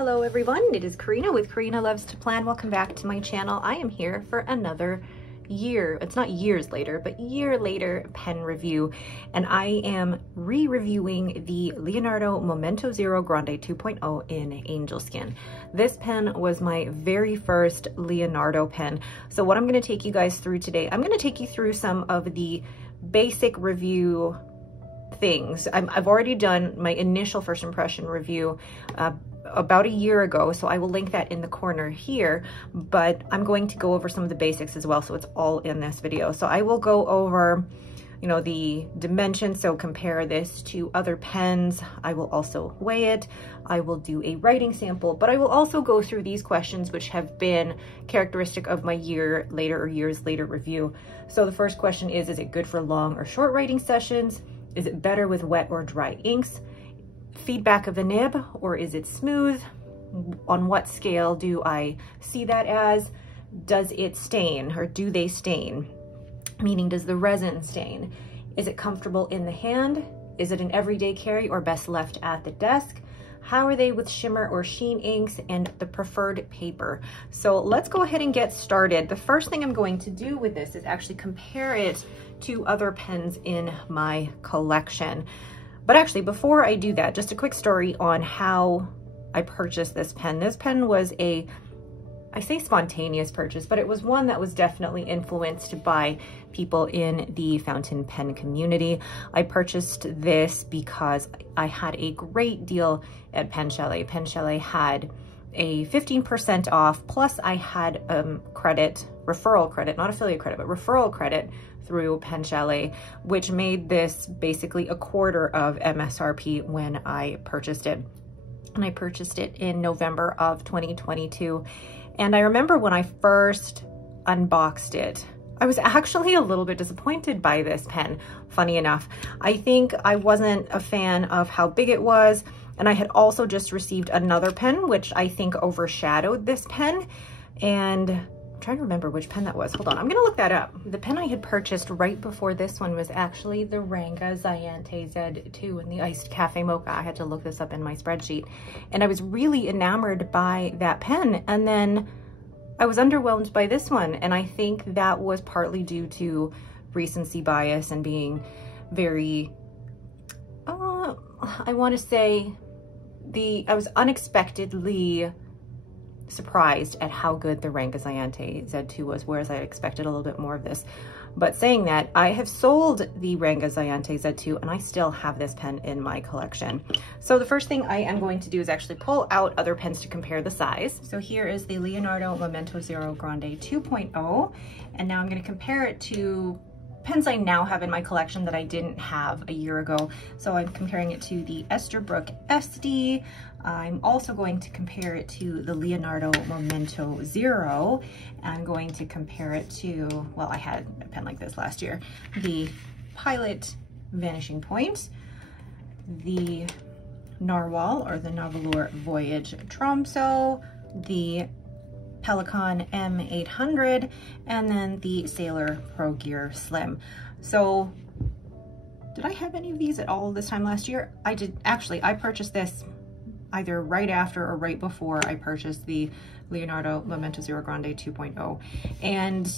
Hello everyone, it is Karina with Karina Loves to Plan. Welcome back to my channel. I am here for another year, it's not years later, but year later pen review. And I am re-reviewing the Leonardo Momento Zero Grande 2.0 in Angel Skin. This pen was my very first Leonardo pen. So what I'm gonna take you guys through today, I'm gonna take you through some of the basic review things. I've already done my initial first impression review about a year ago, so I will link that in the corner here, but I'm going to go over some of the basics as well, so it's all in this video. So I will go over, you know, the dimensions, so compare this to other pens. I will also weigh it. I will do a writing sample, but I will also go through these questions which have been characteristic of my year later or years later review. So the first question is it good for long or short writing sessions? Is it better with wet or dry inks? Feedback of the nib, or is it smooth? On what scale do I see that as? Does it stain, or do they stain? Meaning, does the resin stain? Is it comfortable in the hand? Is it an everyday carry or best left at the desk? How are they with shimmer or sheen inks and the preferred paper? So let's go ahead and get started. The first thing I'm going to do with this is actually compare it to other pens in my collection. But actually, before I do that, just a quick story on how I purchased this pen. This pen was I say spontaneous purchase, but it was one that was definitely influenced by people in the fountain pen community. I purchased this because I had a great deal at PenChalet. PenChalet had a 15% off, plus I had referral credit, not affiliate credit, but referral credit through PenChalet, which made this basically a quarter of MSRP when I purchased it. And I purchased it in November of 2022. And I remember when I first unboxed it, I was actually a little bit disappointed by this pen, funny enough. I think I wasn't a fan of how big it was, and I had also just received another pen, which I think overshadowed this pen. And I'm trying to remember which pen that was. Hold on, I'm gonna look that up. The pen I had purchased right before this one was actually the Grande Z2 in the iced cafe mocha. I had to look this up in my spreadsheet. And I was really enamored by that pen. And then I was underwhelmed by this one. And I think that was partly due to recency bias and being very, I wanna say, I was unexpectedly surprised at how good the Grande Z2 was, whereas I expected a little bit more of this. But saying that, I have sold the Grande Z2 and I still have this pen in my collection. So the first thing I am going to do is actually pull out other pens to compare the size. So here is the Leonardo Momento Zero Grande 2.0, and now I'm going to compare it to pens I now have in my collection that I didn't have a year ago. So I'm comparing it to the Esterbrook SD. I'm also going to compare it to the Leonardo Momento Zero. I'm going to compare it to, well, I had a pen like this last year, the Pilot Vanishing Point, the Narwhal or the Narvalur Voyage Tromso, the Pelican M800, and then the Sailor Pro Gear Slim. So did I have any of these at all this time last year? I did. Actually, I purchased this either right after or right before I purchased the Leonardo Momento Zero Grande 2.0. And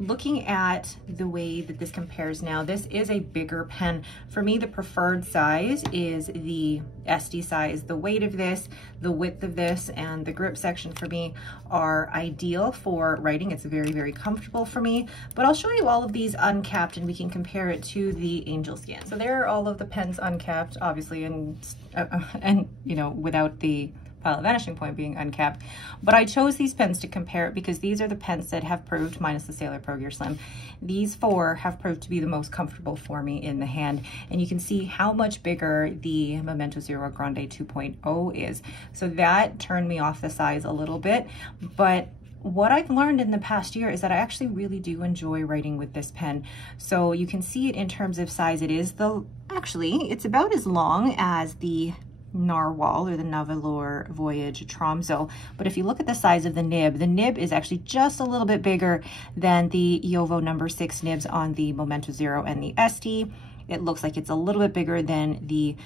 looking at the way that this compares now, this is a bigger pen. For me, the preferred size is the SD size. The weight of this, the width of this, and the grip section for me are ideal for writing. It's very, very comfortable for me. But I'll show you all of these uncapped and we can compare it to the Angel Skin. So there are all of the pens uncapped, obviously, and you know, without the Pilot Vanishing Point being uncapped. But I chose these pens to compare it because these are the pens that have proved, minus the Sailor Pro Gear Slim, these four have proved to be the most comfortable for me in the hand. And you can see how much bigger the Momento Zero Grande 2.0 is. So that turned me off the size a little bit. But what I've learned in the past year is that I actually really do enjoy writing with this pen. So you can see it in terms of size. It's about as long as the Narwhal, or the Navalor Voyage Tromso. But if you look at the size of the nib is actually just a little bit bigger than the Jowo number 6 nibs on the Momento Zero and the SD. It looks like it's a little bit bigger than the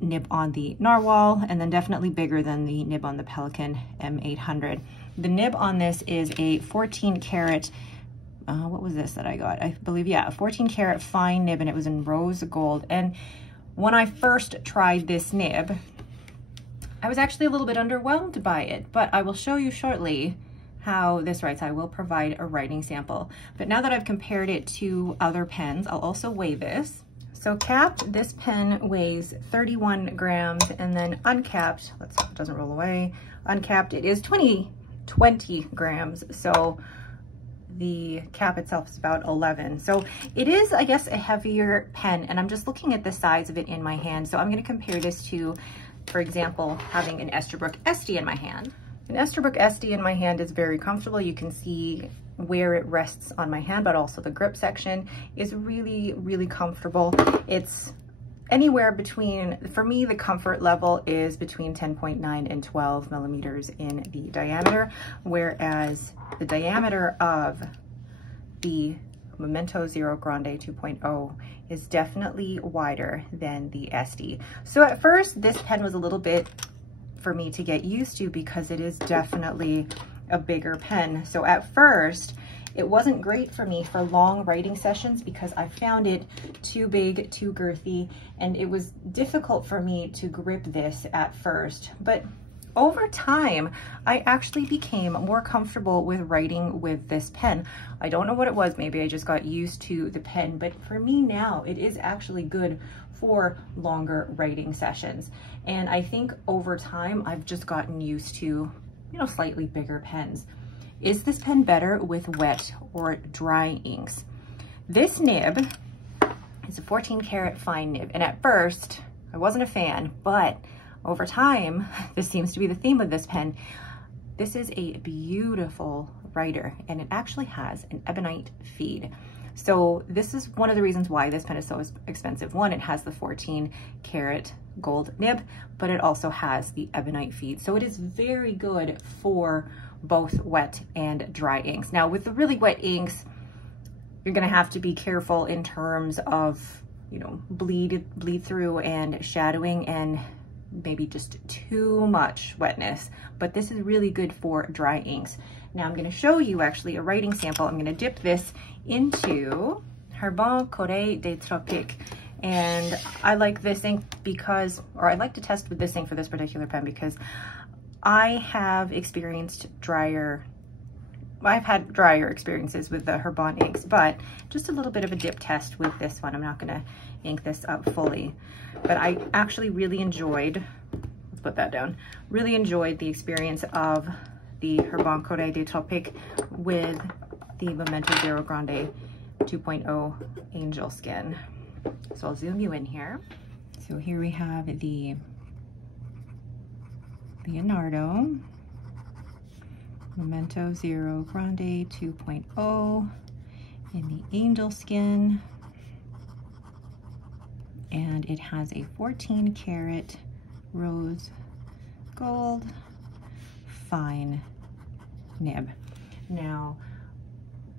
nib on the Narwhal, and then definitely bigger than the nib on the Pelican M800. The nib on this is a 14 karat, what was this that I got? I believe, yeah, a 14 karat fine nib, and it was in rose gold. And when I first tried this nib, I was actually a little bit underwhelmed by it, but I will show you shortly how this writes. I will provide a writing sample. But now that I've compared it to other pens, I'll also weigh this. So capped, this pen weighs 31 grams, and then uncapped, let's hope it doesn't roll away, uncapped, it is 20 grams. So the cap itself is about 11. So it is, I guess, a heavier pen, and I'm just looking at the size of it in my hand. So I'm going to compare this to, for example, having an Esterbrook SD in my hand. An Esterbrook SD in my hand is very comfortable. You can see where it rests on my hand, but also the grip section is really, really comfortable. It's anywhere between, for me, the comfort level is between 10.9 and 12 millimeters in the diameter, whereas the diameter of the Momento Zero Grande 2.0 is definitely wider than the SD. So at first, this pen was a little bit for me to get used to because it is definitely a bigger pen. So at first, it wasn't great for me for long writing sessions because I found it too big, too girthy, and it was difficult for me to grip this at first. But over time, I actually became more comfortable with writing with this pen. I don't know what it was, maybe I just got used to the pen, but for me now, it is actually good for longer writing sessions. And I think over time, I've just gotten used to, you know, slightly bigger pens. Is this pen better with wet or dry inks? This nib is a 14 karat fine nib, and at first I wasn't a fan, but over time, this seems to be the theme of this pen. This is a beautiful writer, and it actually has an ebonite feed. So this is one of the reasons why this pen is so expensive. One, it has the 14 karat gold nib, but it also has the ebonite feed. So it is very good for both wet and dry inks. Now with the really wet inks, you're gonna have to be careful in terms of, you know, bleed through and shadowing and maybe just too much wetness, but this is really good for dry inks. Now I'm gonna show you actually a writing sample. I'm gonna dip this into Herbin Corée des Tropiques. And I like this ink because, or I like to test with this ink for this particular pen because I have experienced I've had drier experiences with the Herbin inks, but just a little bit of a dip test with this one. I'm not gonna ink this up fully, but I actually really enjoyed, let's put that down, really enjoyed the experience of the Herbin Corée des Tropiques with the Momento Zero Grande 2.0 Angel Skin. So I'll zoom you in here. So here we have the Leonardo Momento Zero Grande 2.0 in the Angel Skin. And it has a 14 karat rose gold fine nib. Now,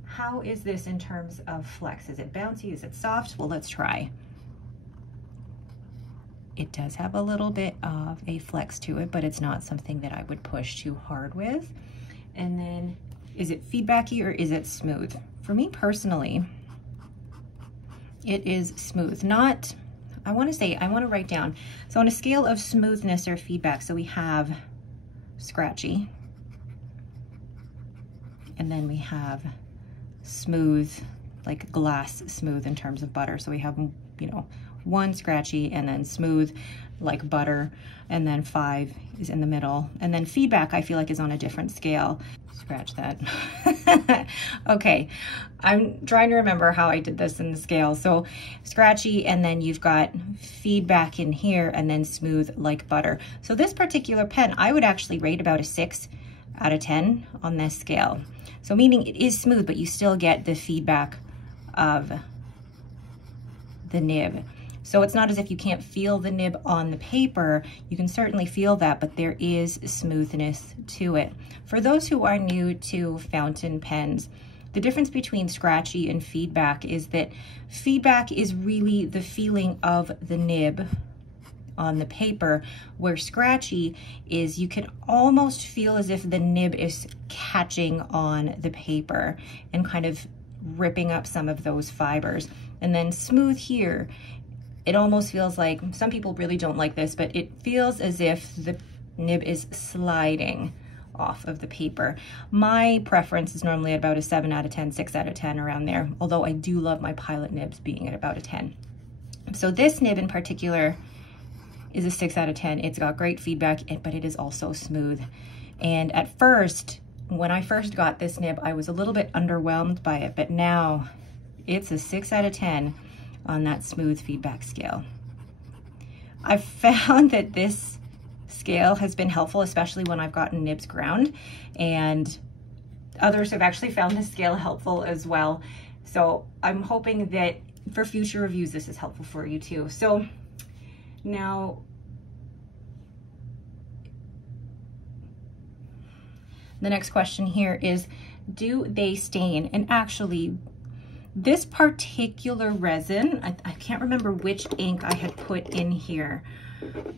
how is this in terms of flex? Is it bouncy? Is it soft? Well, let's try. It does have a little bit of a flex to it, but it's not something that I would push too hard with. And then, is it feedbacky or is it smooth? For me personally, it is smooth. Not, I want to write down. So on a scale of smoothness or feedback, so we have scratchy, and then we have smooth, like glass smooth in terms of butter. So we have, you know, 1 scratchy and then smooth like butter, and then 5 is in the middle. And then feedback I feel like is on a different scale. Scratch that. Okay, I'm trying to remember how I did this in the scale. So scratchy, and then you've got feedback in here, and then smooth like butter. So this particular pen, I would actually rate about a 6 out of 10 on this scale. So meaning it is smooth, but you still get the feedback of the nib. So it's not as if you can't feel the nib on the paper. You can certainly feel that, but there is smoothness to it. For those who are new to fountain pens, the difference between scratchy and feedback is that feedback is really the feeling of the nib on the paper, where scratchy is you can almost feel as if the nib is catching on the paper and kind of ripping up some of those fibers. And then smooth here, it almost feels like, some people really don't like this, but it feels as if the nib is sliding off of the paper. My preference is normally at about a 7 out of 10, 6 out of 10, around there, although I do love my Pilot nibs being at about a 10. So this nib in particular is a 6 out of 10. It's got great feedback, but it is also smooth. And at first, when I first got this nib, I was a little bit underwhelmed by it, but now it's a 6 out of 10 on that smooth feedback scale. I've found that this scale has been helpful, especially when I've gotten nibs ground, and others have actually found this scale helpful as well. So I'm hoping that for future reviews, this is helpful for you too. So now, the next question here is, do they stain? And actually, this particular resin, I can't remember which ink I had put in here,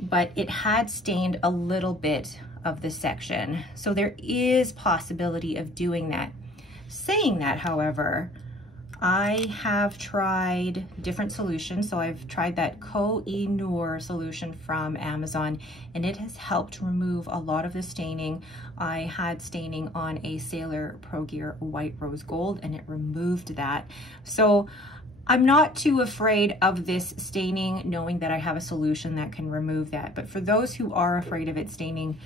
but it had stained a little bit of the section. So there is possibility of doing that. Saying that, however, I have tried different solutions. So I've tried that Koh-i-Noor solution from Amazon, and it has helped remove a lot of the staining. I had staining on a Sailor Pro Gear White Rose Gold, and it removed that. So I'm not too afraid of this staining, knowing that I have a solution that can remove that. But for those who are afraid of it staining,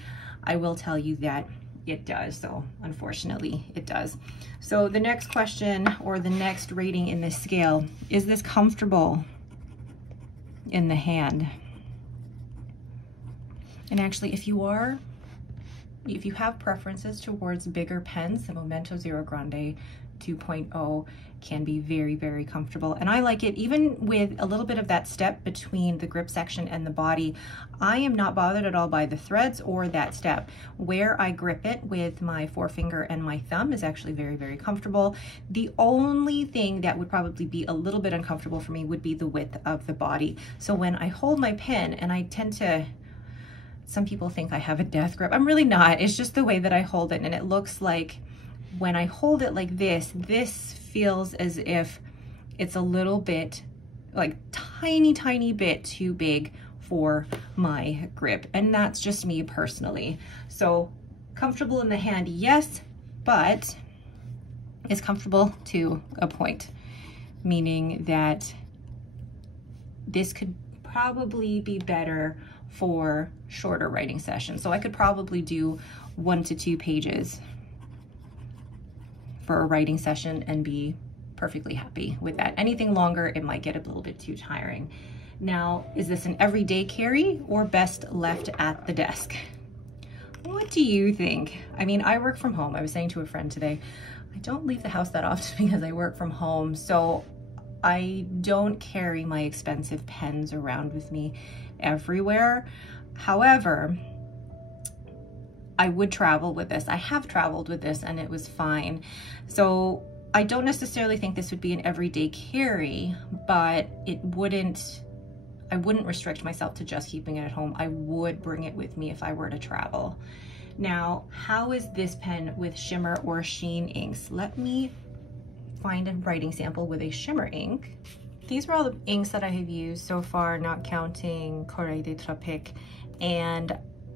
I will tell you that it does. So unfortunately, it does. So the next question, or the next rating in this scale, is this comfortable in the hand? And actually, if you have preferences towards bigger pens, the Momento Zero Grande 2.0 can be very, very comfortable. And I like it even with a little bit of that step between the grip section and the body. I am not bothered at all by the threads or that step. Where I grip it with my forefinger and my thumb is actually very, very comfortable. The only thing that would probably be a little bit uncomfortable for me would be the width of the body. So when I hold my pen, and I tend to, some people think I have a death grip. I'm really not. It's just the way that I hold it, and it looks like when I hold it like this feels as if it's a little bit, like tiny bit too big for my grip. And that's just me personally. So comfortable in the hand, yes, but it's comfortable to a point, meaning that this could probably be better for shorter writing sessions. So I could probably do 1 to 2 pages for a writing session and be perfectly happy with that. Anything longer, it might get a little bit too tiring. Now, is this an everyday carry or best left at the desk? What do you think? I mean, I work from home. I was saying to a friend today, I don't leave the house that often because I work from home. So I don't carry my expensive pens around with me everywhere. However, I would travel with this. I have traveled with this and it was fine. So I don't necessarily think this would be an everyday carry, but I wouldn't restrict myself to just keeping it at home. I would bring it with me if I were to travel. Now, how is this pen with shimmer or sheen inks? Let me find a writing sample with a shimmer ink. These are all the inks that I have used so far, not counting Corail des Tropiques, and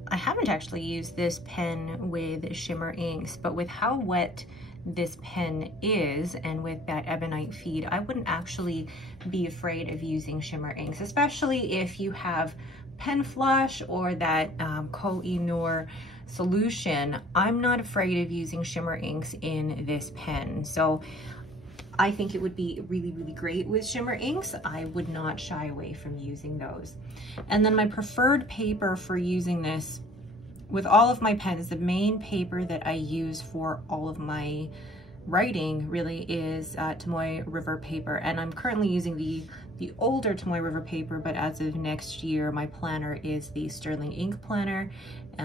I haven't actually used this pen with shimmer inks, but with how wet this pen is and with that ebonite feed, I wouldn't actually be afraid of using shimmer inks, especially if you have pen flush or that Koh-i-Noor solution. I'm not afraid of using shimmer inks in this pen. So I think it would be really, really great with shimmer inks. I would not shy away from using those. And then my preferred paper for using this, with all of my pens, the main paper that I use for all of my writing really is Tomoe River paper. And I'm currently using the the older Tomoe River paper, but as of next year, my planner is the Sterling Ink planner,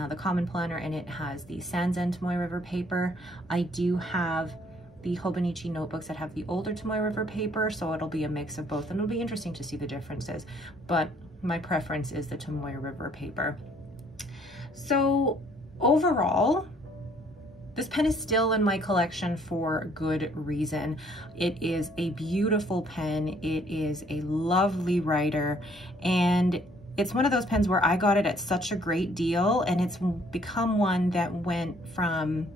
the common planner, and it has the Sanzen Tomoe River paper. I do have the Hobonichi notebooks that have the older Tomoe River paper, so it'll be a mix of both, and it'll be interesting to see the differences, but my preference is the Tomoe River paper. So overall, this pen is still in my collection for good reason. It is a beautiful pen. It is a lovely writer, and it's one of those pens where I got it at such a great deal, and it's become one that went from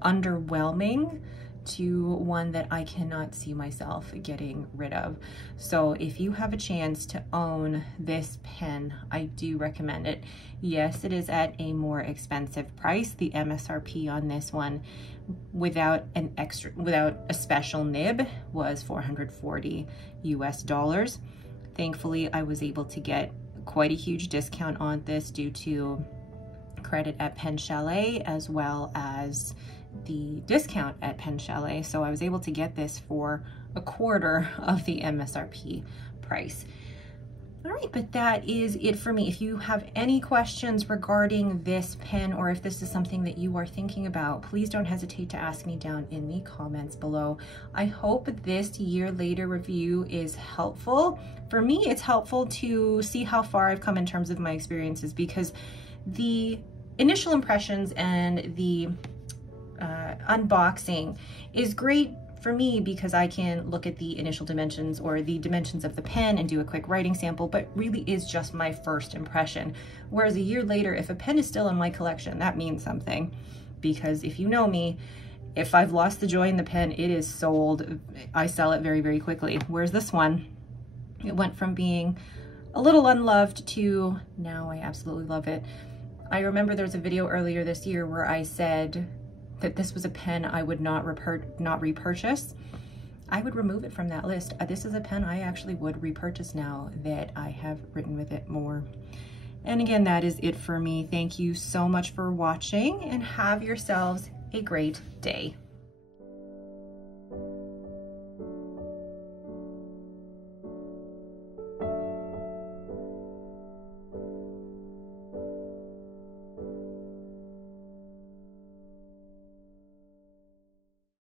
underwhelming to one that I cannot see myself getting rid of. So if you have a chance to own this pen, I do recommend it. Yes, it is at a more expensive price. The MSRP on this one without a special nib was $440 US. Thankfully, I was able to get quite a huge discount on this due to credit at PenChalet as well as the discount at PenChalet, so I was able to get this for a quarter of the MSRP price. All right, but that is it for me. If you have any questions regarding this pen, or if this is something that you are thinking about, please don't hesitate to ask me down in the comments below. I hope this year later review is helpful. For me, it's helpful to see how far I've come in terms of my experiences, because the initial impressions and the unboxing is great for me because I can look at the initial dimensions or the dimensions of the pen and do a quick writing sample, but really is just my first impression. Whereas a year later, if a pen is still in my collection, that means something, because if you know me, if I've lost the joy in the pen, it is sold. I sell it very, very quickly. Whereas this one, it went from being a little unloved to now I absolutely love it. I remember there was a video earlier this year where I said that this was a pen I would not repurchase. I would remove it from that list. This is a pen I actually would repurchase now that I have written with it more. And again, that is it for me. Thank you so much for watching, and have yourselves a great day.